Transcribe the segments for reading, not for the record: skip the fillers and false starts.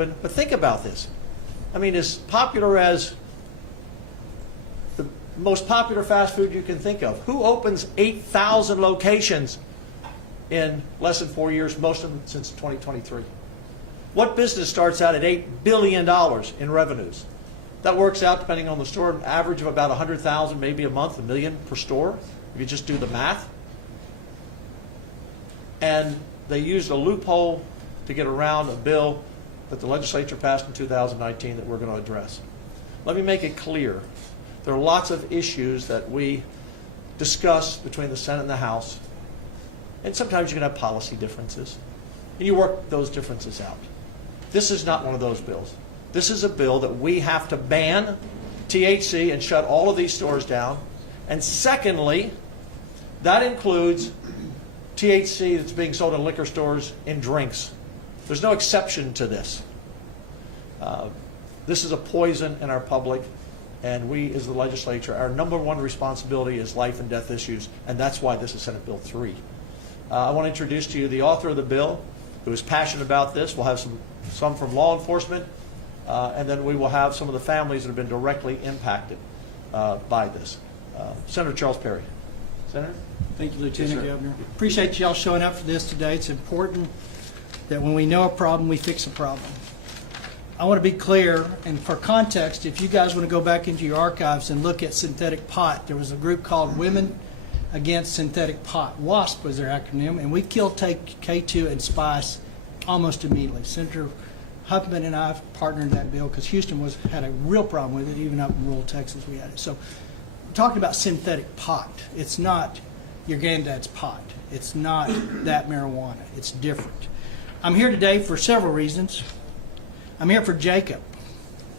open. But think about this. I mean, as popular as the most popular fast food you can think of, who opens 8,000 locations in less than 4 years, most of them since 2023? What business starts out at $8 billion in revenues? That works out, depending on the store, an average of about 100,000, maybe a month, $1 million per store, if you just do the math. And they used a loophole to get around a bill that the legislature passed in 2019 that we're going to address. Let me make it clear. There are lots of issues that we discuss between the Senate and the House, and sometimes you can have policy differences, and you work those differences out. This is not one of those bills. This is a bill that we have to ban THC and shut all of these stores down. And secondly, that includes THC that's being sold in liquor stores in drinks. There's no exception to this. This is a poison in our public, and we, as the legislature, our number one responsibility is life and death issues, and that's why this is Senate Bill 3. I want to introduce to you the author of the bill, who is passionate about this. We'll have some from law enforcement, and then we will have some of the families that have been directly impacted by this. Senator Charles Perry. Senator? Thank you, Lieutenant Governor. Appreciate y'all showing up for this today. It's important that when we know a problem, we fix a problem. I want to be clear, and for context, if you guys want to go back into your archives and look at synthetic pot, there was a group called Women Against Synthetic Pot. WASP was their acronym, and we killed K2 and Spice almost immediately. Senator Huffman and I partnered in that bill because Houston had a real problem with it. Even up in rural Texas we had it. So we're talking about synthetic pot. It's not your granddad's pot. It's not that marijuana. It's different. I'm here today for several reasons. I'm here for Jacob,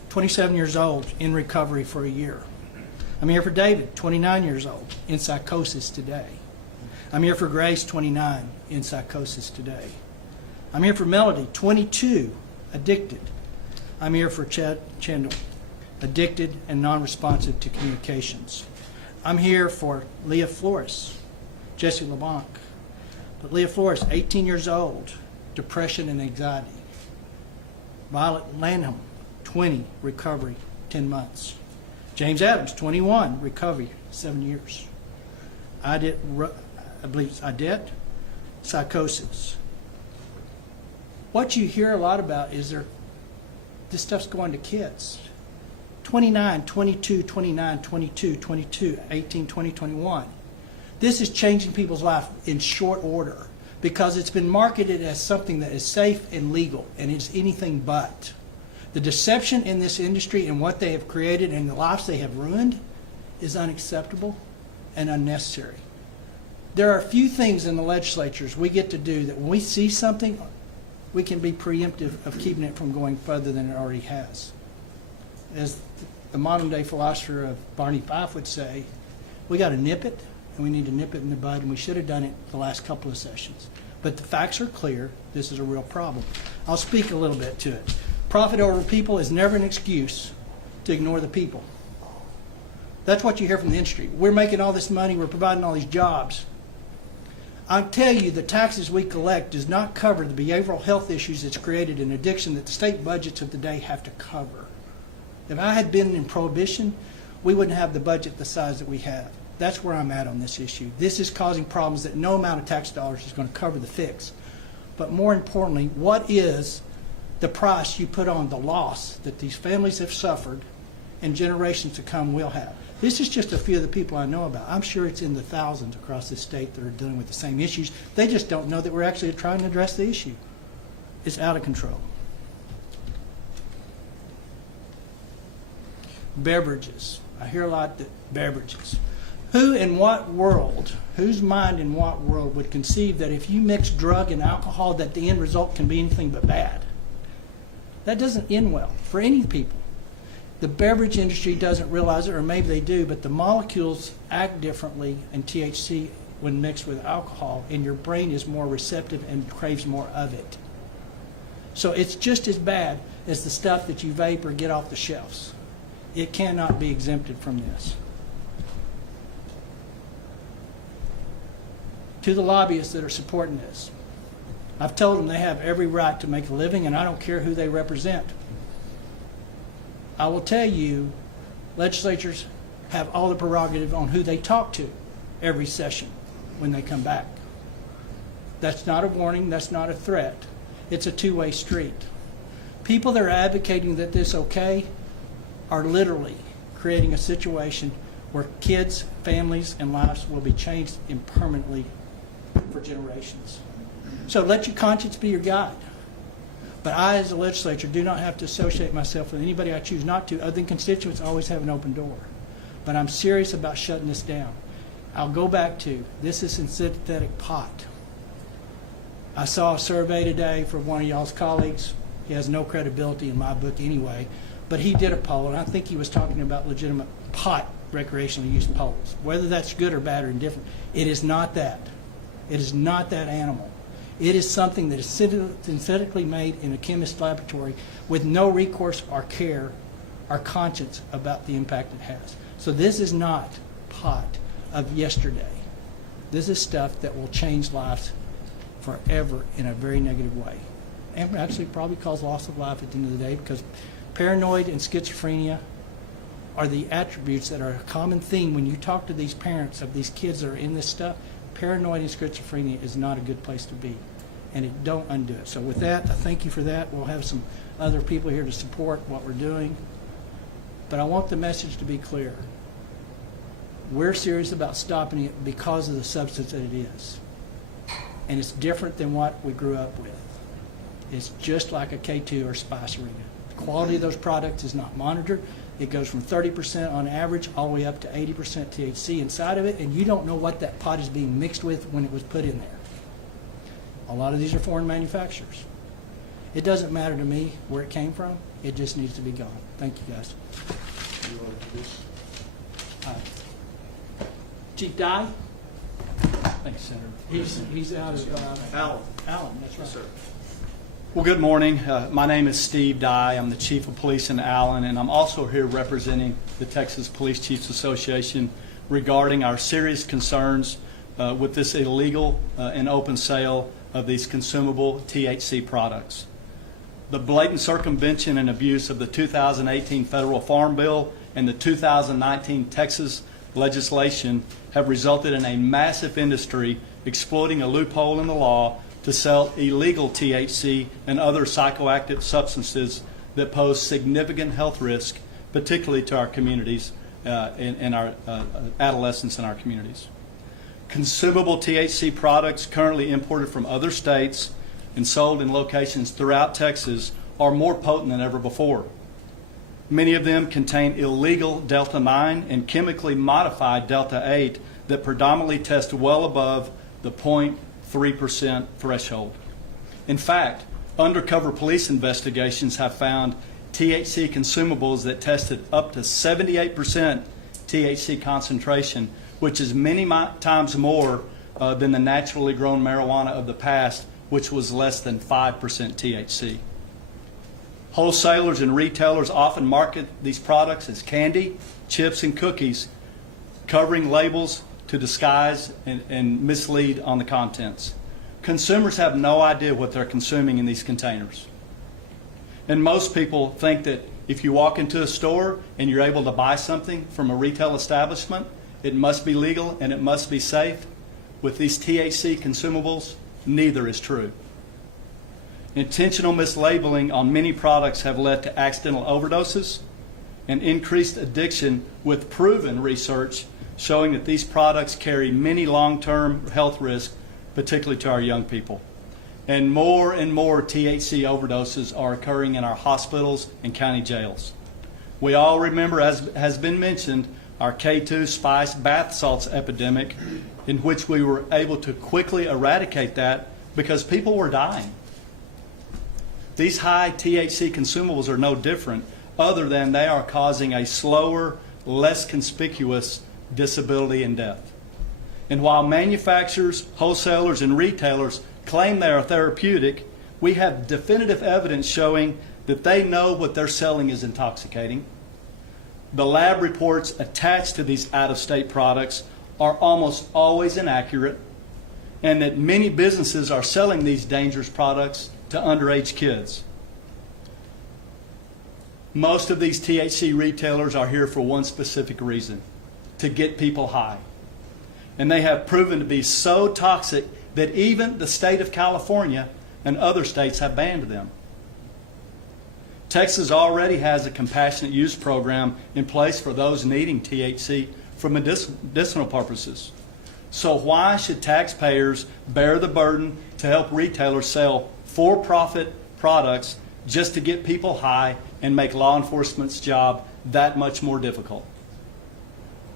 27 years old, in recovery for a year. I'm here for David, 29 years old, in psychosis today. I'm here for Grace, 29, in psychosis today. I'm here for Melody, 22, addicted. I'm here for Chandler, addicted and non-responsive to communications. I'm here for Leah Flores, Jesse LeBlanc. But Leah Flores, 18 years old, depression and anxiety. Violet Lanham, 20, recovery, 10 months. James Adams, 21, recovery, 7 years. I believe it's Idette, psychosis. What you hear a lot about is this stuff's going to kids. 29, 22, 29, 22, 22, 18, 20, 21. This is changing people's life in short order because it's been marketed as something that is safe and legal, and it's anything but. The deception in this industry and what they have created and the lives they have ruined is unacceptable and unnecessary. There are a few things in the legislatures we get to do that when we see something, we can be preemptive of keeping it from going further than it already has. As the modern day philosopher of Barney Fife would say, we got to nip it, and we need to nip it in the bud, and we should have done it the last couple of sessions. But the facts are clear. This is a real problem. I'll speak a little bit to it. Profit over people is never an excuse to ignore the people. That's what you hear from the industry. We're making all this money, we're providing all these jobs. I tell you, the taxes we collect does not cover the behavioral health issues that's created in addiction that the state budgets of the day have to cover. If I had been in prohibition, we wouldn't have the budget the size that we have. That's where I'm at on this issue. This is causing problems that no amount of tax dollars is going to cover the fix. But more importantly, what is the price you put on the loss that these families have suffered and generations to come will have? This is just a few of the people I know about. I'm sure it's in the thousands across the state that are dealing with the same issues. They just don't know that we're actually trying to address the issue. It's out of control. Beverages. I hear a lot that beverages. Who in what world, whose mind in what world would conceive that if you mix drug and alcohol that the end result can be anything but bad? That doesn't end well for any people. The beverage industry doesn't realize it, or maybe they do, but the molecules act differently in THC when mixed with alcohol, and your brain is more receptive and craves more of it. So it's just as bad as the stuff that you vape or get off the shelves. It cannot be exempted from this. To the lobbyists that are supporting this, I've told them they have every right to make a living, and I don't care who they represent. I will tell you, legislatures have all the prerogative on who they talk to every session when they come back. That's not a warning, that's not a threat. It's a two-way street. People that are advocating that this okay are literally creating a situation where kids, families, and lives will be changed impermanently for generations. So let your conscience be your guide. But I, as a legislature, do not have to associate myself with anybody I choose not to, other than constituents always have an open door. But I'm serious about shutting this down. I'll go back to, this is synthetic pot. I saw a survey today from one of y'all's colleagues. He has no credibility in my book anyway, but he did a poll, and I think he was talking about legitimate pot recreational use polls. Whether that's good or bad or indifferent, it is not that. It is not that animal. It is something that is synthetically made in a chemist's laboratory with no recourse or care or conscience about the impact it has. So this is not pot of yesterday. This is stuff that will change lives forever in a very negative way. And actually probably cause loss of life at the end of the day, because paranoid and schizophrenia are the attributes that are a common theme when you talk to these parents of these kids that are in this stuff. Paranoid and schizophrenia is not a good place to be, and it don't undo it. So with that, I thank you for that. We'll have some other people here to support what we're doing, but I want the message to be clear. We're serious about stopping it because of the substance that it is, and it's different than what we grew up with. It's just like a K2 or Spice Arena. The quality of those products is not monitored. It goes from 30% on average all the way up to 80% THC inside of it, and you don't know what that pot is being mixed with when it was put in there. A lot of these are foreign manufacturers. It doesn't matter to me where it came from. It just needs to be gone. Thank you, guys. Chief Dye? Thanks, Senator. He's out of Allen, that's right. Yes, sir. Well, good morning. My name is Steve Dye. I'm the Chief of Police in Allen, and I'm also here representing the Texas Police Chiefs Association regarding our serious concerns with this illegal and open sale of these consumable THC products. The blatant circumvention and abuse of the 2018 Federal Farm Bill and the 2019 Texas legislation have resulted in a massive industry exploiting a loophole in the law to sell illegal THC and other psychoactive substances that pose significant health risk, particularly to our communities and our adolescents in our communities. Consumable THC products currently imported from other states and sold in locations throughout Texas are more potent than ever before. Many of them contain illegal Delta-9 and chemically modified Delta-8 that predominantly test well above the 0.3% threshold. In fact, undercover police investigations have found THC consumables that tested up to 78% THC concentration, which is many times more than the naturally grown marijuana of the past, which was less than 5% THC. Wholesalers and retailers often market these products as candy, chips, and cookies, covering labels to disguise and mislead on the contents. Consumers have no idea what they're consuming in these containers. And most people think that if you walk into a store and you're able to buy something from a retail establishment, it must be legal and it must be safe. With these THC consumables, neither is true. Intentional mislabeling on many products have led to accidental overdoses and increased addiction, with proven research showing that these products carry many long-term health risks, particularly to our young people. And more THC overdoses are occurring in our hospitals and county jails. We all remember, as has been mentioned, our K2 Spice bath salts epidemic, in which we were able to quickly eradicate that because people were dying. These high THC consumables are no different, other than they are causing a slower, less conspicuous disability and death. And while manufacturers, wholesalers, and retailers claim they are therapeutic, we have definitive evidence showing that they know what they're selling is intoxicating. The lab reports attached to these out-of-state products are almost always inaccurate, and that many businesses are selling these dangerous products to underage kids. Most of these THC retailers are here for one specific reason: to get people high. And they have proven to be so toxic that even the state of California and other states have banned them. Texas already has a compassionate use program in place for those needing THC for medicinal purposes. So why should taxpayers bear the burden to help retailers sell for-profit products just to get people high and make law enforcement's job that much more difficult?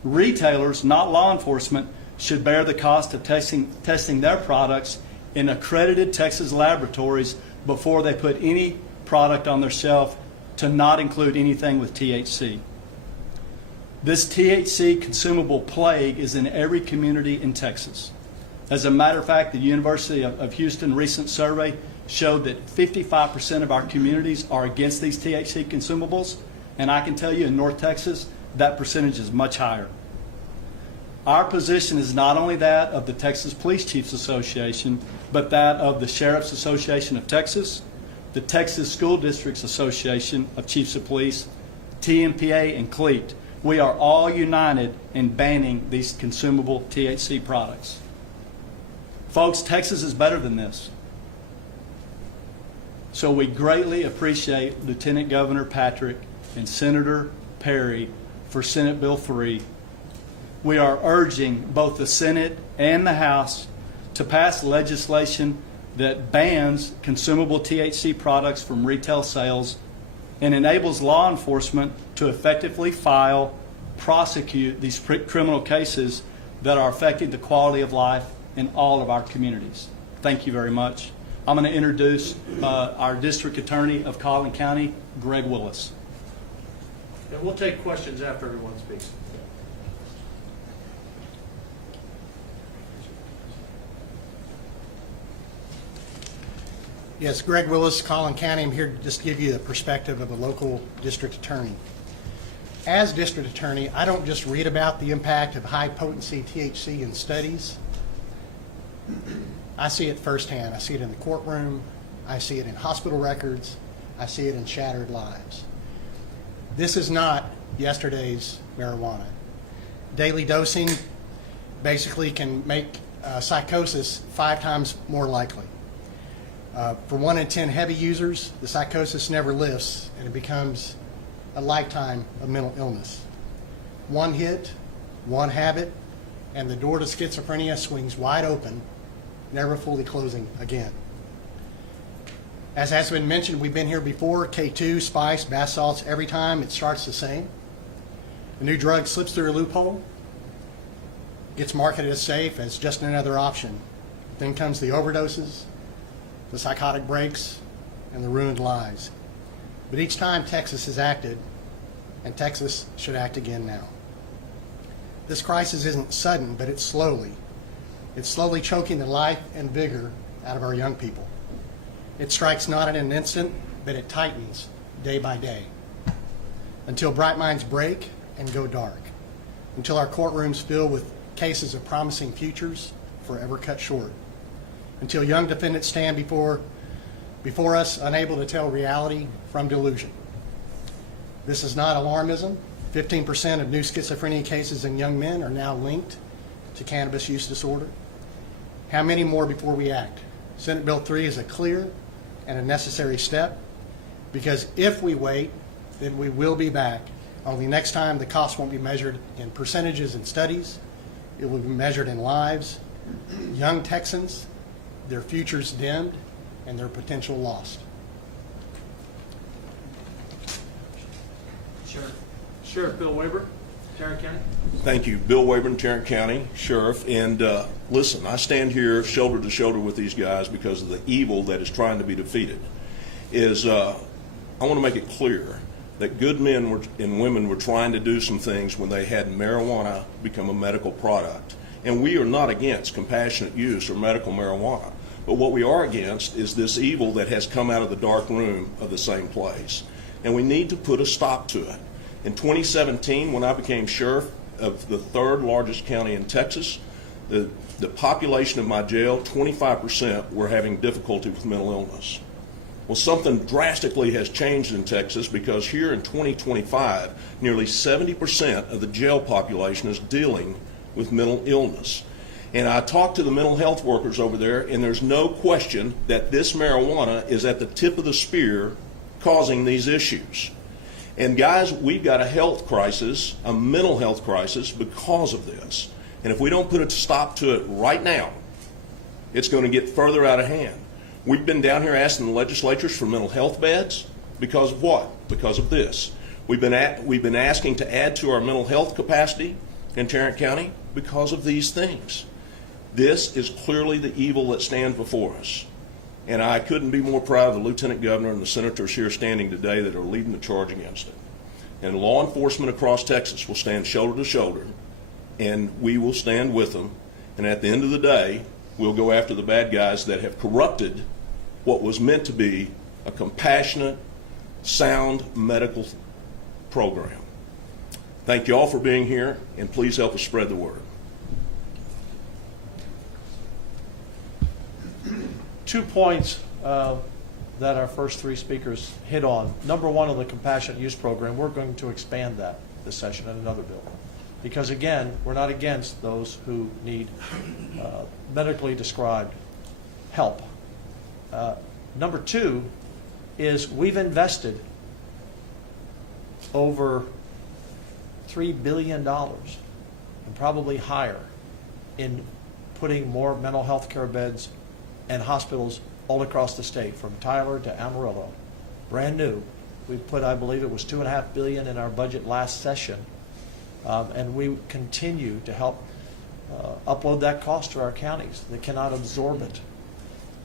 Retailers, not law enforcement, should bear the cost of testing their products in accredited Texas laboratories before they put any product on their shelf to not include anything with THC. This THC consumable plague is in every community in Texas. As a matter of fact, the University of Houston recent survey showed that 55% of our communities are against these THC consumables, and I can tell you in North Texas, that percentage is much higher. Our position is not only that of the Texas Police Chiefs Association, but that of the Sheriff's Association of Texas, the Texas School Districts Association of Chiefs of Police, TMPA, and CLEAT. We are all united in banning these consumable THC products. Folks, Texas is better than this. So we greatly appreciate Lieutenant Governor Patrick and Senator Perry for Senate Bill 3. We are urging both the Senate and the House to pass legislation that bans consumable THC products from retail sales and enables law enforcement to effectively file, prosecute these criminal cases that are affecting the quality of life in all of our communities. Thank you very much. I'm going to introduce our District Attorney of Collin County, Greg Willis. And we'll take questions after everyone speaks. Yes, Greg Willis, Collin County. I'm here to just give you the perspective of a local district attorney. As district attorney, I don't just read about the impact of high-potency THC in studies. I see it firsthand. I see it in the courtroom. I see it in hospital records. I see it in shattered lives. This is not yesterday's marijuana. Daily dosing basically can make psychosis 5 times more likely. For 1 in 10 heavy users, the psychosis never lifts, and it becomes a lifetime of mental illness. One hit, one habit, and the door to schizophrenia swings wide open, never fully closing again. As has been mentioned, we've been here before, K2, spice, bath salts, every time it starts the same. A new drug slips through a loophole, gets marketed as safe, as just another option. Then comes the overdoses, the psychotic breaks, and the ruined lives. But each time Texas has acted, and Texas should act again now. This crisis isn't sudden, but it's slowly. It's slowly choking the life and vigor out of our young people. It strikes not in an instant, but it tightens day by day. Until bright minds break and go dark. Until our courtrooms fill with cases of promising futures forever cut short. Until young defendants stand before us unable to tell reality from delusion. This is not alarmism. 15% of new schizophrenia cases in young men are now linked to cannabis use disorder. How many more before we act? Senate Bill 3 is a clear and a necessary step, because if we wait, then we will be back. Only next time the cost won't be measured in percentages and studies. It will be measured in lives. Young Texans, their futures dimmed and their potential lost. Sheriff Bill Weber, Tarrant County. Thank you. Bill Wayburn, Tarrant County Sheriff. And listen, I stand here shoulder to shoulder with these guys because of the evil that is trying to be defeated. I want to make it clear that good men and women were trying to do some things when they had marijuana become a medical product. And we are not against compassionate use or medical marijuana. But what we are against is this evil that has come out of the dark room of the same place. And we need to put a stop to it. In 2017, when I became sheriff of the 3rd largest county in Texas, The population of my jail, 25% were having difficulty with mental illness. Well, something drastically has changed in Texas because here in 2025, nearly 70% of the jail population is dealing with mental illness. And I talked to the mental health workers over there, and there's no question that this marijuana is at the tip of the spear causing these issues. And guys, we've got a health crisis, a mental health crisis because of this. And if we don't put a stop to it right now, it's going to get further out of hand. We've been down here asking the legislatures for mental health beds because of what? Because of this. We've been asking to add to our mental health capacity in Tarrant County because of these things. This is clearly the evil that stands before us. And I couldn't be more proud of the Lieutenant Governor and the senators here standing today that are leading the charge against it. And law enforcement across Texas will stand shoulder to shoulder, and we will stand with them. And at the end of the day, we'll go after the bad guys that have corrupted what was meant to be a compassionate, sound medical program. Thank you all for being here, and please help us spread the word. 2 points that our first 3 speakers hit on. Number one, on the compassionate use program, we're going to expand that this session in another bill. Because again, we're not against those who need medically described help. Number 2 is we've invested over $3 billion and probably higher in putting more mental health care beds and hospitals all across the state, from Tyler to Amarillo. Brand new. We put, I believe it was $2.5 billion in our budget last session. And we continue to help upload that cost to our counties that cannot absorb it.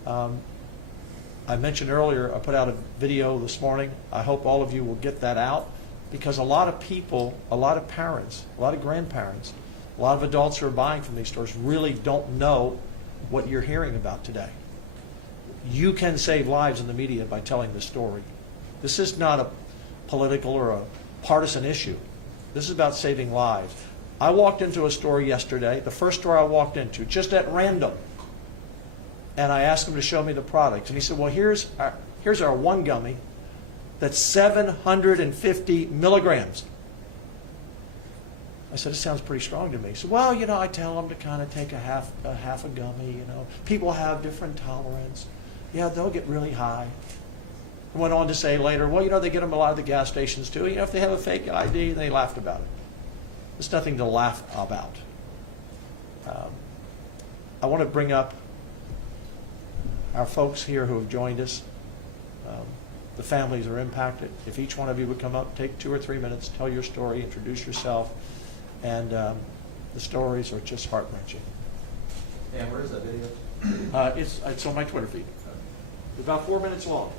I mentioned earlier, I put out a video this morning. I hope all of you will get that out, because a lot of people, a lot of parents, a lot of grandparents, a lot of adults who are buying from these stores really don't know what you're hearing about today. You can save lives in the media by telling the story. This is not a political or a partisan issue. This is about saving lives. I walked into a store yesterday, the first store I walked into, just at random, and I asked him to show me the product. And he said, well, here's our one gummy that's 750 milligrams. I said, it sounds pretty strong to me. He said, well, you know, I tell them to kind of take a half a gummy, you know. People have different tolerance. Yeah, they'll get really high. I went on to say later, well, you know, they get them a lot of the gas stations too. You know, if they have a fake ID, they laughed about it. There's nothing to laugh about. I want to bring up our folks here who have joined us. The families are impacted. If each one of you would come up, take 2 or 3 minutes, tell your story, introduce yourself, and the stories are just heart-wrenching. And where is that video? It's on my Twitter feed. It's about 4 minutes long.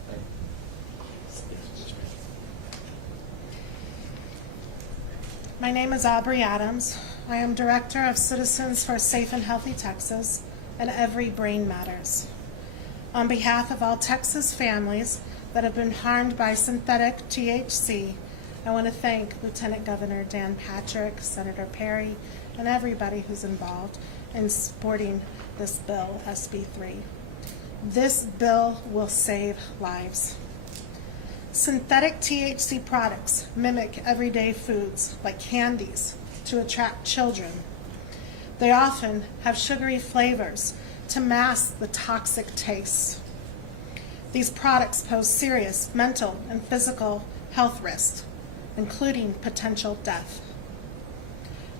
My name is Aubrey Adams. I am Director of Citizens for a Safe and Healthy Texas, and Every Brain Matters. On behalf of all Texas families that have been harmed by synthetic THC, I want to thank Lieutenant Governor Dan Patrick, Senator Perry, and everybody who's involved in supporting this bill, SB 3. This bill will save lives. Synthetic THC products mimic everyday foods like candies to attract children. They often have sugary flavors to mask the toxic tastes. These products pose serious mental and physical health risks, including potential death.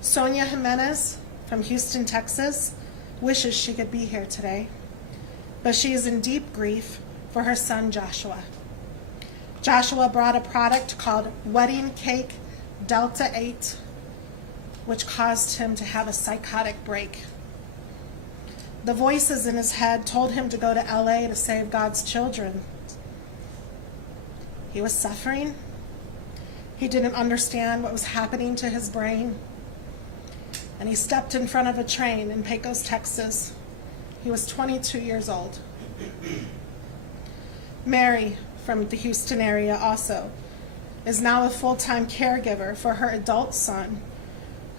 Sonia Jimenez from Houston, Texas, wishes she could be here today, but she is in deep grief for her son, Joshua. Joshua brought a product called Wedding Cake Delta 8, which caused him to have a psychotic break. The voices in his head told him to go to LA to save God's children. He was suffering. He didn't understand what was happening to his brain. And he stepped in front of a train in Pecos, Texas. He was 22 years old. Mary, from the Houston area also, is now a full-time caregiver for her adult son,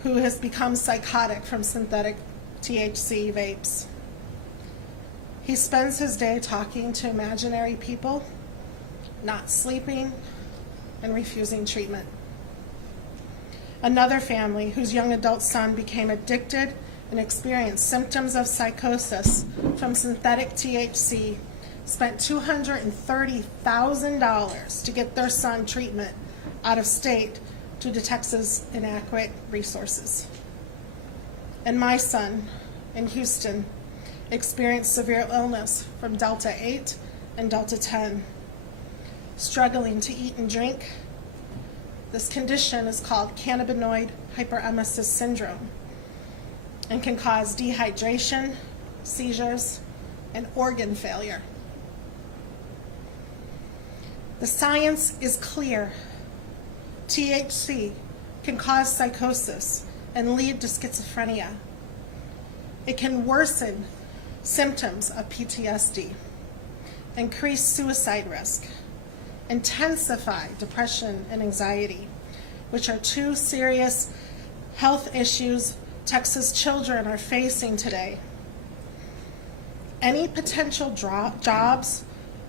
who has become psychotic from synthetic THC vapes. He spends his day talking to imaginary people, not sleeping, and refusing treatment. Another family whose young adult son became addicted and experienced symptoms of psychosis from synthetic THC spent $230,000 to get their son treatment out of state due to Texas' inadequate resources. And my son in Houston experienced severe illness from Delta 8 and Delta 10, struggling to eat and drink. This condition is called cannabinoid hyperemesis syndrome and can cause dehydration, seizures, and organ failure. The science is clear. THC can cause psychosis and lead to schizophrenia. It can worsen symptoms of PTSD, increase suicide risk, intensify depression and anxiety, which are two serious health issues Texas children are facing today. Any potential jobs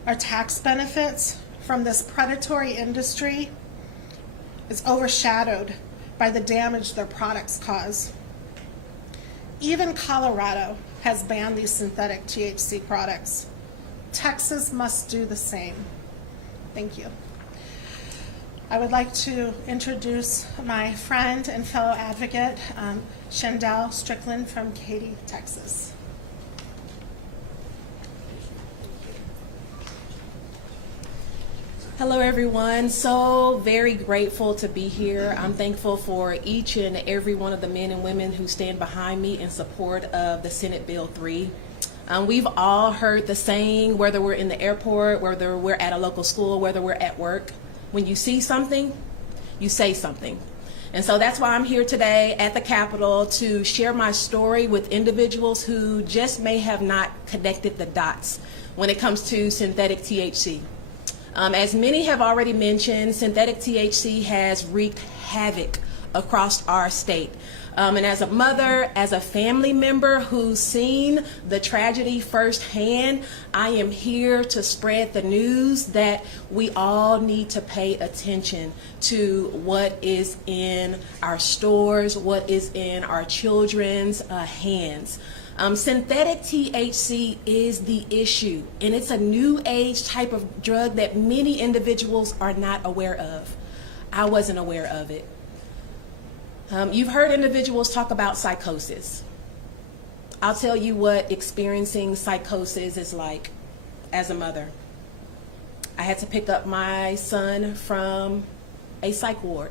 or tax benefits from this predatory industry is overshadowed by the damage their products cause. Even Colorado has banned these synthetic THC products. Texas must do the same. Thank you. I would like to introduce my friend and fellow advocate, Shandell Strickland from Katy, Texas. Hello, everyone. So very grateful to be here. I'm thankful for each and every one of the men and women who stand behind me in support of the Senate Bill 3. We've all heard the saying, whether we're in the airport, whether we're at a local school, whether we're at work, when you see something, you say something. And so that's why I'm here today at the Capitol to share my story with individuals who just may have not connected the dots when it comes to synthetic THC. As many have already mentioned, synthetic THC has wreaked havoc across our state. And as a mother, as a family member who's seen the tragedy firsthand, I am here to spread the news that we all need to pay attention to what is in our stores, what is in our children's hands. Synthetic THC is the issue, and it's a new age type of drug that many individuals are not aware of. I wasn't aware of it. You've heard individuals talk about psychosis. I'll tell you what experiencing psychosis is like as a mother. I had to pick up my son from a psych ward.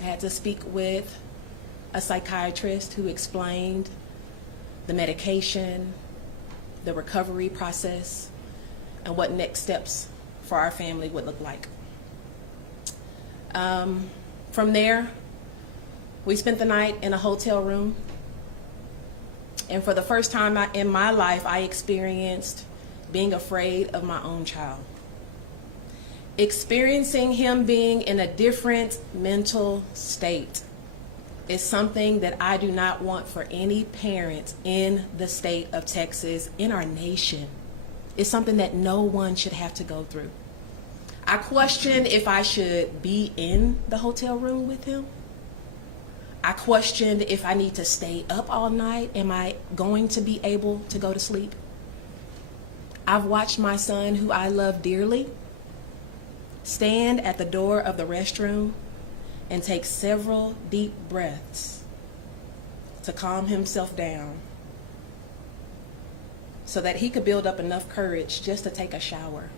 I had to speak with a psychiatrist who explained the medication, the recovery process, and what next steps for our family would look like. From there, we spent the night in a hotel room, and for the first time in my life, I experienced being afraid of my own child. Experiencing him being in a different mental state is something that I do not want for any parent in the state of Texas, in our nation. It's something that no one should have to go through. I questioned if I should be in the hotel room with him. I questioned if I need to stay up all night. Am I going to be able to go to sleep? I've watched my son, who I love dearly, stand at the door of the restroom and take several deep breaths to calm himself down so that he could build up enough courage just to take a shower.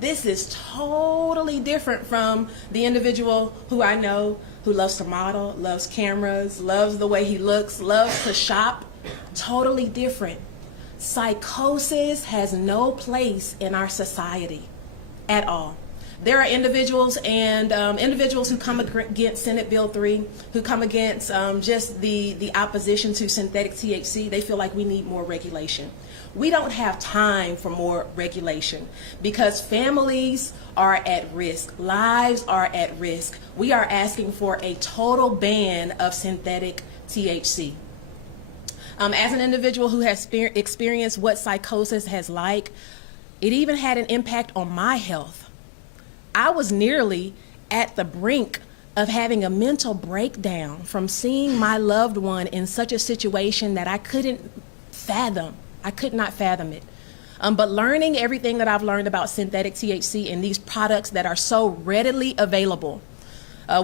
This is totally different from the individual who I know who loves to model, loves cameras, loves the way he looks, loves to shop. Totally different. Psychosis has no place in our society at all. There are individuals who come against Senate Bill 3, who come against just the opposition to synthetic THC. They feel like we need more regulation. We don't have time for more regulation because families are at risk, lives are at risk. We are asking for a total ban of synthetic THC. As an individual who has experienced what psychosis has like, it even had an impact on my health. I was nearly at the brink of having a mental breakdown from seeing my loved one in such a situation that I couldn't fathom. I could not fathom it. But learning everything that I've learned about synthetic THC and these products that are so readily available.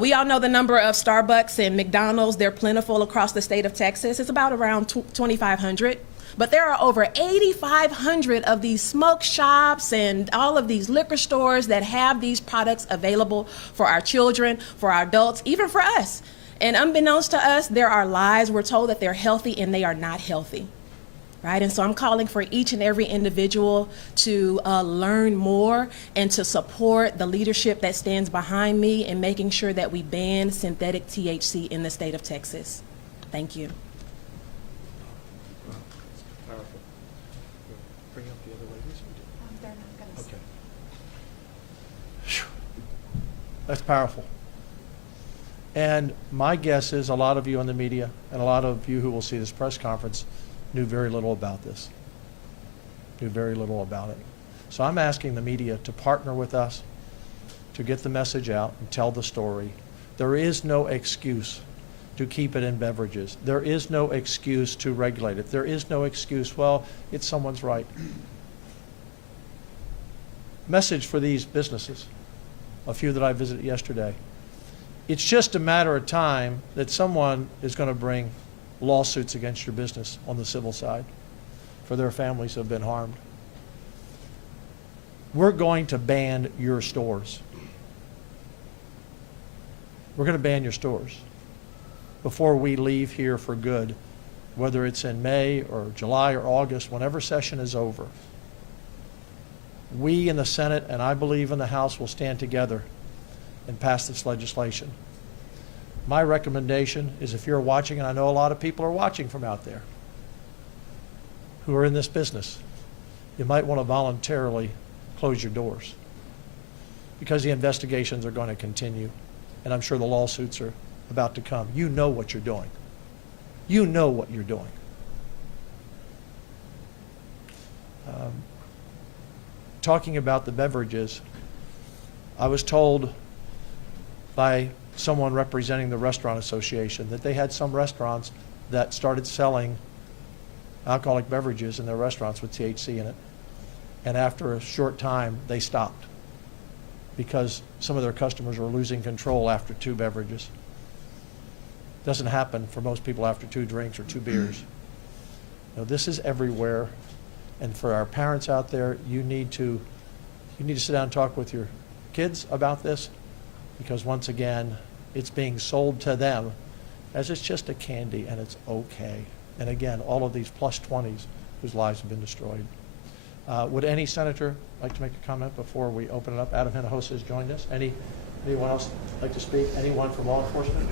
We all know the number of Starbucks and McDonald's. They're plentiful across the state of Texas. It's about around 2,500. But there are over 8,500 of these smoke shops and all of these liquor stores that have these products available for our children, for our adults, even for us. And unbeknownst to us, there are lies. We're told that they're healthy and they are not healthy. Right? And so I'm calling for each and every individual to learn more and to support the leadership that stands behind me in making sure that we ban synthetic THC in the state of Texas. Thank you. Bring up the other ladies. They're not going to Okay. That's powerful. And my guess is a lot of you in the media and a lot of you who will see this press conference knew very little about this, knew very little about it. So I'm asking the media to partner with us to get the message out and tell the story. There is no excuse to keep it in beverages. There is no excuse to regulate it. There is no excuse, well, it's someone's right. Message for these businesses, a few that I visited yesterday. It's just a matter of time that someone is going to bring lawsuits against your business on the civil side for their families who have been harmed. We're going to ban your stores. We're going to ban your stores before we leave here for good, whether it's in May or July or August, whenever session is over. We in the Senate, and I believe in the House, will stand together and pass this legislation. My recommendation is, if you're watching, and I know a lot of people are watching from out there who are in this business, you might want to voluntarily close your doors, because the investigations are going to continue, and I'm sure the lawsuits are about to come. You know what you're doing. You know what you're doing. Talking about the beverages, I was told by someone representing the Restaurant Association that they had some restaurants that started selling alcoholic beverages in their restaurants with THC in it. And after a short time, they stopped because some of their customers were losing control after 2 beverages. Doesn't happen for most people after 2 drinks or 2 beers. You know, this is everywhere. And for our parents out there, you need to sit down and talk with your kids about this, because once again, it's being sold to them as it's just a candy and it's okay. And again, all of these plus 20s whose lives have been destroyed. Would any senator like to make a comment before we open it up? Adam Hinojosa has joined us. Anyone else like to speak? Anyone from law enforcement?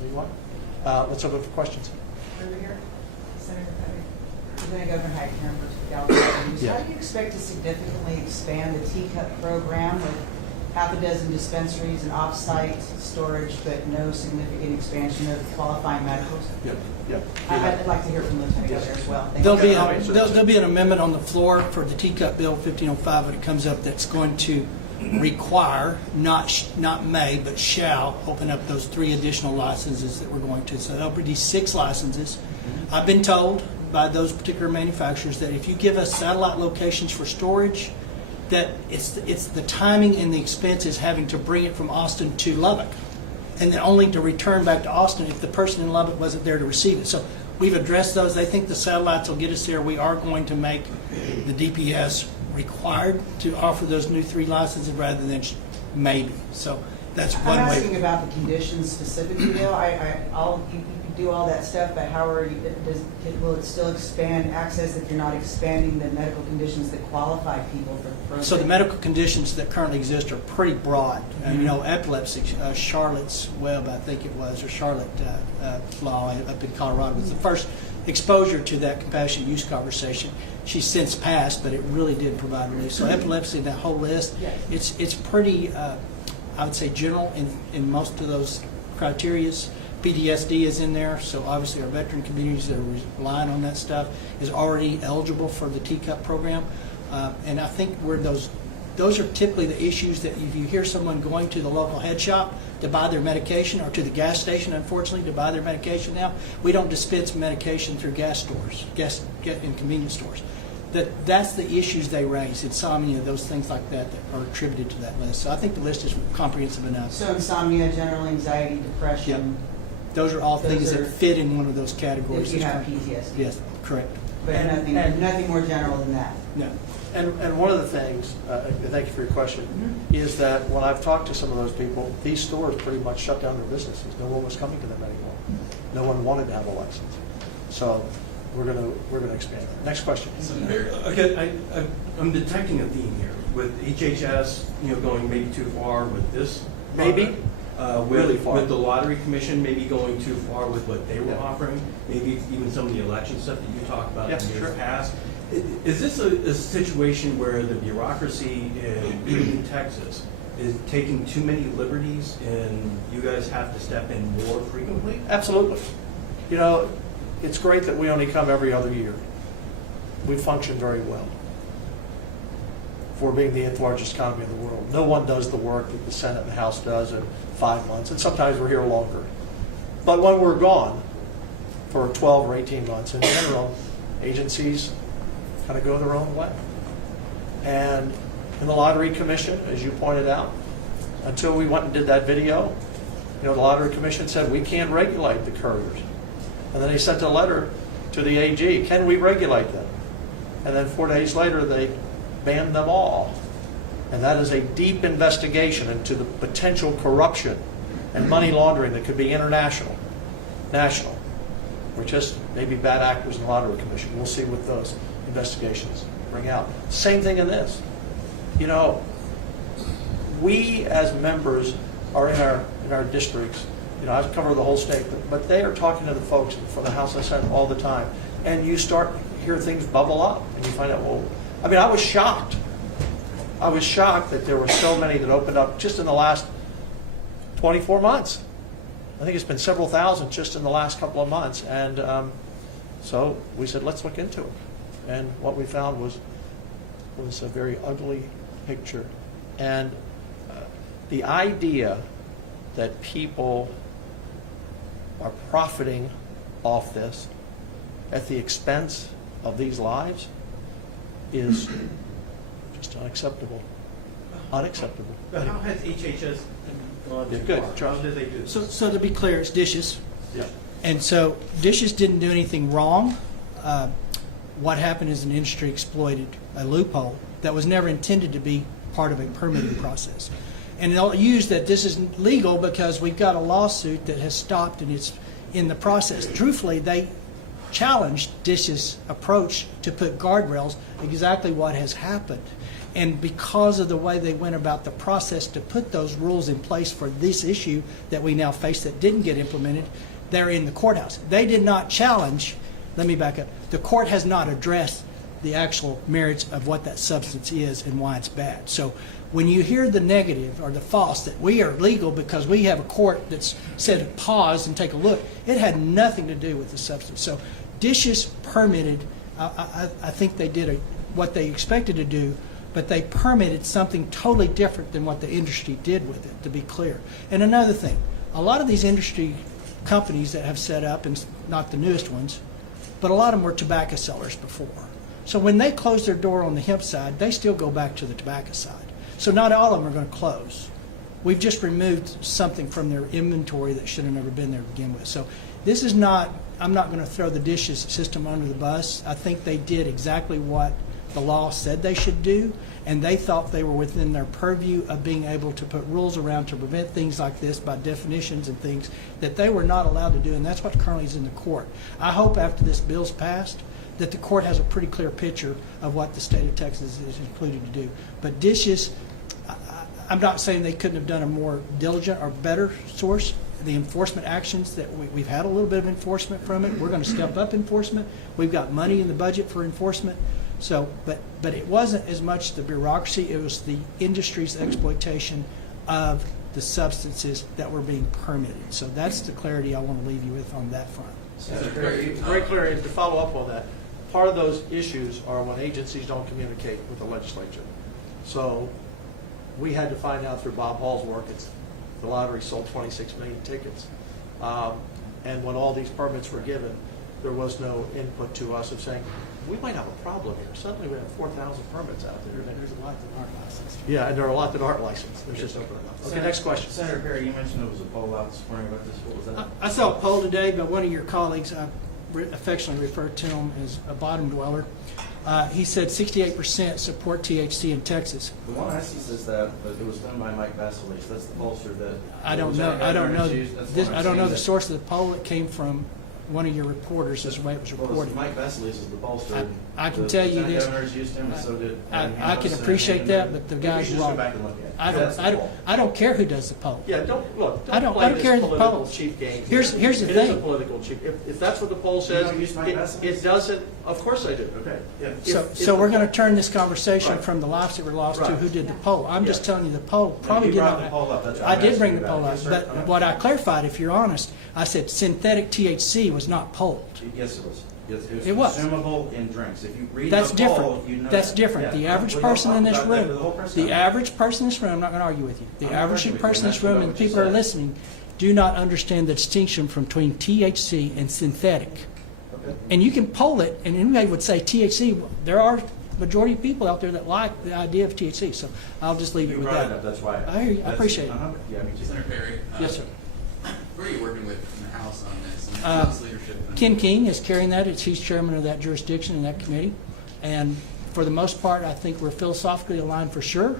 Anyone? Let's open for questions. Over here, Senator Lieutenant Governor Hyde, members of California News. Yeah. How do you expect to significantly expand the Teacup program with half a dozen dispensaries and off-site storage, but no significant expansion of qualifying medicals? Yep. I'd like to hear from Lieutenant Governor as well. Thank There'll you. there'll be an amendment on the floor for the Teacup Bill 1505 when it comes up that's going to require, not may, but shall open up those 3 additional licenses that we're going to. So that'll be 6 licenses. I've been told by those particular manufacturers that if you give us satellite locations for storage, that it's the timing and the expense is having to bring it from Austin to Lubbock, and then only to return back to Austin if the person in Lubbock wasn't there to receive it. So we've addressed those. They think the satellites will get us there. We are going to make the DPS required to offer those new 3 licenses rather than maybe. So that's I'm one asking way. about the conditions specifically, though. You can do all that stuff, but how are you? Will it still expand access if you're not expanding the medical conditions that qualify people for the program? So the medical conditions that currently exist are pretty broad. You know, epilepsy, Charlotte's Web, I think it was, or Charlotte Law up in Colorado was the first exposure to that compassionate use conversation. She's since passed, but it really did provide relief. So epilepsy, that whole list, it's pretty, I would say, general in most of those criterias. PTSD is in there, so obviously our veteran communities that are relying on that stuff is already eligible for the T-Cup program. And I think where those are typically the issues that if you hear someone going to the local head shop to buy their medication, or to the gas station, unfortunately, to buy their medication now, we don't dispense medication through gas stores, in convenience stores. That's the issues they raise, insomnia, those things like that are attributed to that list. So I think the list is comprehensive enough. So insomnia, general anxiety, depression, Those are all Those things are- that fit in one of those categories. if you have PTSD. Yes, correct. But nothing more general than that. No. And one of the things, thank you for your question, is that when I've talked to some of those people, these stores pretty much shut down their businesses. No one was coming to them anymore. No one wanted to have a license. So we're gonna expand. Next question. Okay, I'm detecting a theme here with HHS, going maybe too far with this. Maybe? Really far. With the lottery commission, maybe going too far with what they were Yeah. offering, maybe even some of the election stuff that you talked about Yes, in years sure. past. Is this a situation where the bureaucracy, even in Texas, is taking too many liberties and you guys have to step in more frequently? Absolutely. It's great that we only come every other year. We function very well for being the 8th largest economy in the world. No one does the work that the Senate and the House does in 5 months, and sometimes we're here longer. But when we're gone for 12 or 18 months, in general, agencies kind of go their own way. And in the Lottery Commission, as you pointed out, until we went and did that video, the Lottery Commission said, we can't regulate the couriers. And then they sent a letter to the AG, can we regulate them? And then 4 days later, they banned them all. And that is a deep investigation into the potential corruption and money laundering that could be international, national, or just maybe bad actors in the Lottery Commission. We'll see what those investigations bring out. Same thing in this. We as members are in our districts. I cover the whole state, but they are talking to the folks from the House and Senate all the time. And you start to hear things bubble up, and you find out, I was shocked. I was shocked that there were so many that opened up just in the last 24 months. I think it's been several thousand just in the last couple of months. And so we said, let's look into it. And what we found was a very ugly picture. And the idea that people are profiting off this at the expense of these lives is just unacceptable. Unacceptable. But how has HHS gone too Good. far? How did they do this? So to be clear, it's Dishes. Yeah. And so Dishes didn't do anything wrong. What happened is an industry exploited a loophole that was never intended to be part of a permitting process. And they'll use that this isn't legal because we've got a lawsuit that has stopped and it's in the process. Truthfully, they challenged Dish's approach to put guardrails, exactly what has happened. And because of the way they went about the process to put those rules in place for this issue that we now face that didn't get implemented, they're in the courthouse. They did not challenge, let me back up, the court has not addressed the actual merits of what that substance is and why it's bad. So when you hear the negative or the false that we are legal because we have a court that's said pause and take a look, it had nothing to do with the substance. So Dishes permitted, I think they did what they expected to do, but they permitted something totally different than what the industry did with it, to be clear. And another thing, a lot of these industry companies that have set up, and not the newest ones, but a lot of them were tobacco sellers before. So when they close their door on the hemp side, they still go back to the tobacco side. So not all of them are going to close. We've just removed something from their inventory that should have never been there to begin with. So this is not, I'm not going to throw the Dishes system under the bus. I think they did exactly what the law said they should do, and they thought they were within their purview of being able to put rules around to prevent things like this by definitions and things that they were not allowed to do, and that's what currently is in the court. I hope after this bill's passed that the court has a pretty clear picture of what the state of Texas is included to do. But Dishes, I'm not saying they couldn't have done a more diligent or better source. The enforcement actions that we've had a little bit of enforcement from it. We're going to step up enforcement. We've got money in the budget for enforcement. So, but it wasn't as much the bureaucracy. It was the industry's exploitation of the substances that were being permitted. So that's the clarity I want to leave you with on that front. Very clear, and to follow up on that, part of those issues are when agencies don't communicate with the legislature. So we had to find out through Bob Hall's work, the lottery sold 26 million tickets. And when all these permits were given, there was no input to us of saying, we might have a problem here. Suddenly we have 4,000 permits out there. There's a lot that aren't licensed. Yeah, and there are a lot that aren't licensed. There's just no. Okay, next question. Senator Perry, you mentioned there was a poll out this morning about this. What was that? I saw a poll today by one of your colleagues, I affectionately refer to him as a bottom dweller. He said 68% support THC in Texas. The one I see says that, but it was done by Mike Vasilis. That's the pollster that. I don't know the source of the poll. It came from one of your reporters, is the way it was Well, reported. Mike Vasilis is the pollster. I can tell you this. The governors used him, and so did. I can appreciate that, but the guy's You should just wrong. go back and look at it. I don't care who does the poll. Yeah, don't I don't play care this the political polls. cheap game. Here's the It is a thing. political cheap. If that's what the poll says, don't use Mike Vasilis? it doesn't, of course I do. Okay, yeah. So we're going to turn this conversation Right. from the lives that were lost to Right. who did the poll. I'm just Yeah. telling you the poll probably You did brought not. the poll up, that's what I I'm did asking bring you the about. poll up, Yes, sir. but Okay. what I clarified, if you're honest, I said synthetic THC was not polled. Yes, it was. Yes, It was. consumable in drinks. If you read That's the poll, different. you know That's that. different. Yeah. The average We don't person in talk this about that room, with the whole press the conference. average person in this room, I'm not going to argue with you. The I'm not average arguing with person in you. this I'm room, asking and about what you people are said. listening, do not understand the distinction between THC and synthetic. Okay. And you can poll it, and anybody would say THC. There are majority of people out there that like the idea of THC, so I'll just leave it You with brought it that. up, that's why. I hear you. I That's- appreciate it. Yeah, me too. Senator Perry. Yes, sir. Who are you working with in the House on this? And Uh, House leadership? Ken King is carrying that. He's chairman of that jurisdiction and that committee. And for the most part, I think we're philosophically aligned for sure.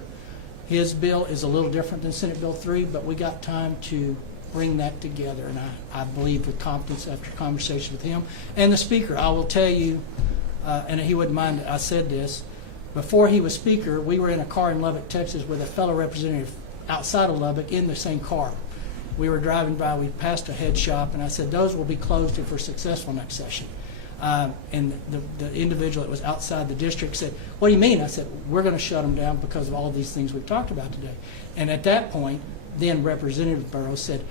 His bill is a little different than Senate Bill 3, but we got time to bring that together. And I believe with confidence after conversation with him. And the speaker, I will tell you, and he wouldn't mind I said this, before he was speaker, we were in a car in Lubbock, Texas with a fellow representative outside of Lubbock in the same car. We were driving by, we passed a head shop, and I said, those will be closed if we're successful next session. And the individual that was outside the district said, what do you mean? I said, we're going to shut them down because of all these things we've talked about today. And at that point, then Representative Burrows said,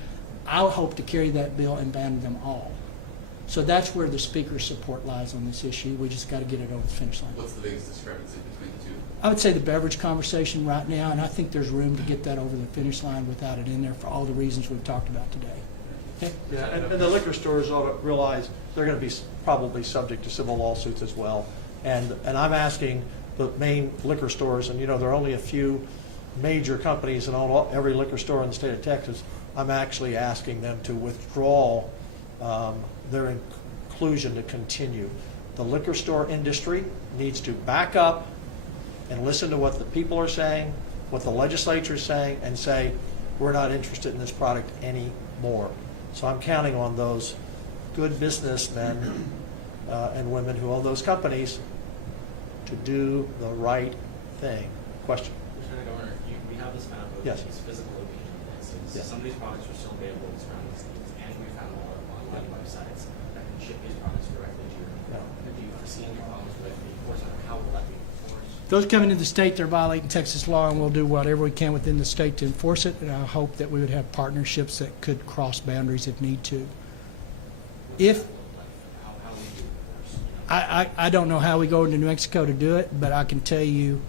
I hope to carry that bill and ban them all. So that's where the speaker's support lies on this issue. We just got to get it over the finish line. What's the biggest discrepancy between the two? I would say the beverage conversation right now, and I think there's room to get that over the finish line without it in there for all the reasons we've talked about today. Okay? Yeah, and the liquor stores ought to realize they're going to be probably subject to civil lawsuits as well. And I'm asking the main liquor stores, and you know, there are only a few major companies in every liquor store in the state of Texas. I'm actually asking them to withdraw their inclusion to continue. The liquor store industry needs to back up and listen to what the people are saying, what the legislature is saying, and say, we're not interested in this product anymore. So I'm counting on those good businessmen and women who own those companies to do the right thing. Question? Lieutenant Governor, we have this map of Yes. these physical locations in Texas. Yes. Some of these products are still available in surrounding states, and we found a lot of online websites that can ship these products directly to your Yeah. home. Do you foresee any problems with the enforcement? How will that be enforced? Those coming into the state, they're violating Texas law, and we'll do whatever we can within the state to enforce it. And I hope that we would have partnerships that could cross boundaries if need to. If How will you enforce? I don't know how we go into New Mexico to do it, but I can tell you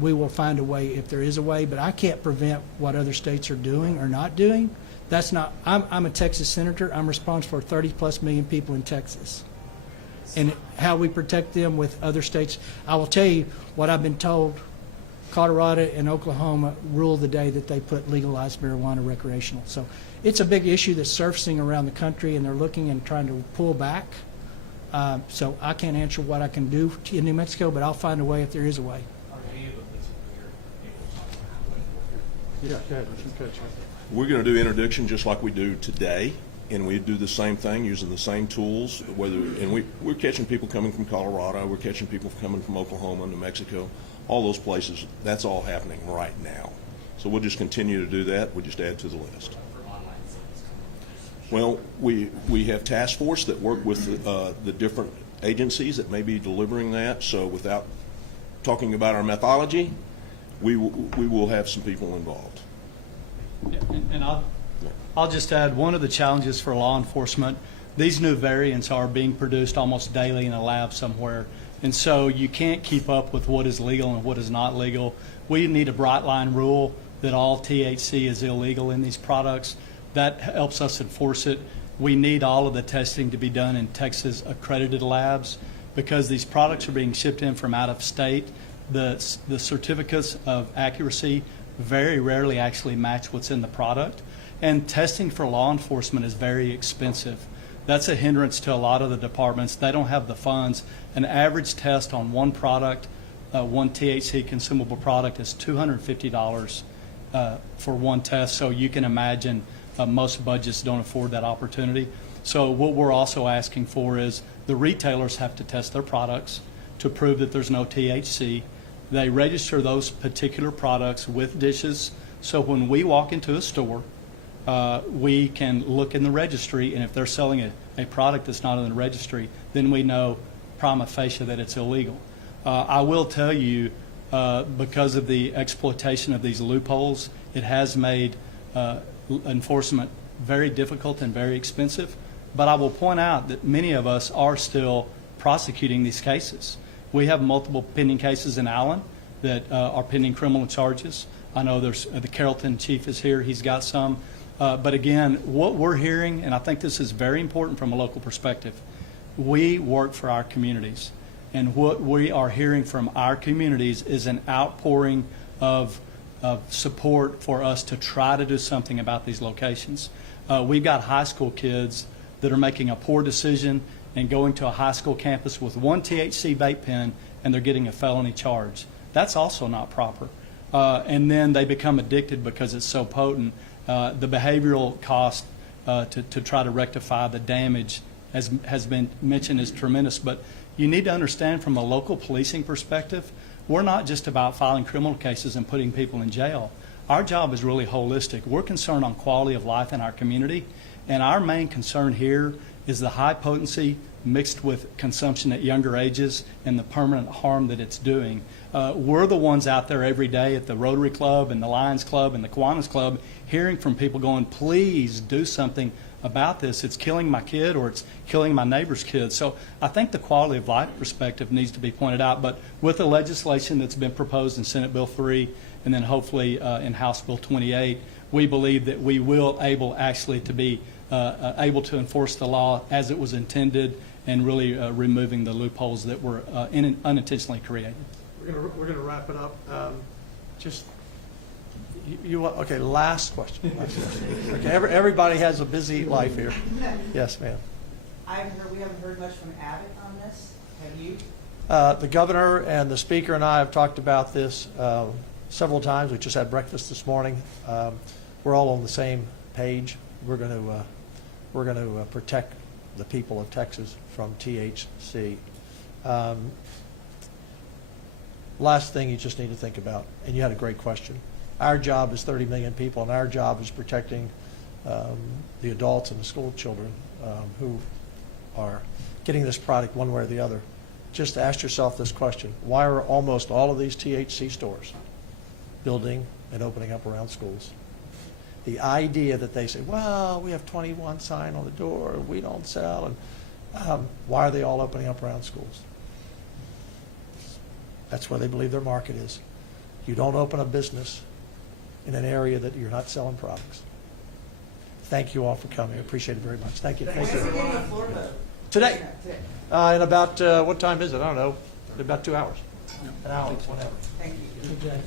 we will find a way if there is a way. But I can't prevent what other states are doing or not doing. That's not. I'm a Texas senator. I'm responsible for 30+ million people in Texas, and how we protect them with other states. I will tell you what I've been told. Colorado and Oklahoma rule the day that they put legalized marijuana recreational. So it's a big issue that's surfacing around the country, and they're looking and trying to pull back. So I can't answer what I can do in New Mexico, but I'll find a way if there is a way. Are any of the places where you're able to talk about how to enforce? Yeah, go ahead. We're going to do interdiction just like we do today, and we do the same thing using the same tools. We're catching people coming from Colorado, we're catching people coming from Oklahoma, New Mexico, all those places. That's all happening right now. So we'll just continue to do that. We'll just add to the list. For online sales? Well, we have task force that work with the different agencies that may be delivering that. So without talking about our methodology, we will have some people involved. And I'll just add, one of the challenges for law enforcement, these new variants are being produced almost daily in a lab somewhere. And so you can't keep up with what is legal and what is not legal. We need a bright line rule that all THC is illegal in these products. That helps us enforce it. We need all of the testing to be done in Texas accredited labs because these products are being shipped in from out of state. The certificates of accuracy very rarely actually match what's in the product. And testing for law enforcement is very expensive. That's a hindrance to a lot of the departments. They don't have the funds. An average test on one product, one THC consumable product, is $250 for one test. So you can imagine most budgets don't afford that opportunity. So what we're also asking for is the retailers have to test their products to prove that there's no THC. They register those particular products with dishes. So when we walk into a store, we can look in the registry, and if they're selling a product that's not in the registry, then we know prima facie that it's illegal. I will tell you, because of the exploitation of these loopholes, it has made enforcement very difficult and very expensive. But I will point out that many of us are still prosecuting these cases. We have multiple pending cases in Allen that are pending criminal charges. I know there's the Carrollton chief is here. He's got some. But again, what we're hearing, and I think this is very important from a local perspective, we work for our communities. And what we are hearing from our communities is an outpouring of support for us to try to do something about these locations. We've got high school kids that are making a poor decision and going to a high school campus with one THC vape pen, and they're getting a felony charge. That's also not proper. And then they become addicted because it's so potent. The behavioral cost to try to rectify the damage has been mentioned is tremendous. But you need to understand from a local policing perspective, we're not just about filing criminal cases and putting people in jail. Our job is really holistic. We're concerned on quality of life in our community. And our main concern here is the high potency mixed with consumption at younger ages and the permanent harm that it's doing. We're the ones out there every day at the Rotary Club and the Lions Club and the Kiwanis Club hearing from people going, please do something about this. It's killing my kid or it's killing my neighbor's kid. So I think the quality of life perspective needs to be pointed out. But with the legislation that's been proposed in Senate Bill 3 and then hopefully in House Bill 28, we believe that we will actually to be able to enforce the law as it was intended and really removing the loopholes that were unintentionally created. We're gonna wrap it up. Okay, last question. Okay, everybody has a busy life here. Yes, ma'am. We haven't heard much from Abbott on this. Have you? The governor and the speaker and I have talked about this several times. We just had breakfast this morning. We're all on the same page. We're going to protect the people of Texas from THC. Last thing you just need to think about, and you had a great question. Our job is 30 million people, and our job is protecting the adults and the school children who are getting this product one way or the other. Just ask yourself this question. Why are almost all of these THC stores building and opening up around schools? The idea that they say, well, we have 21 sign on the door, we don't sell, and why are they all opening up around schools? That's where they believe their market is. You don't open a business in an area that you're not selling products. Thank you all for coming. I appreciate it very much. Thank you. Thank you. Today. In about, what time is it? I don't know. In about 2 hours. An hour, whatever. Thank you. Good job.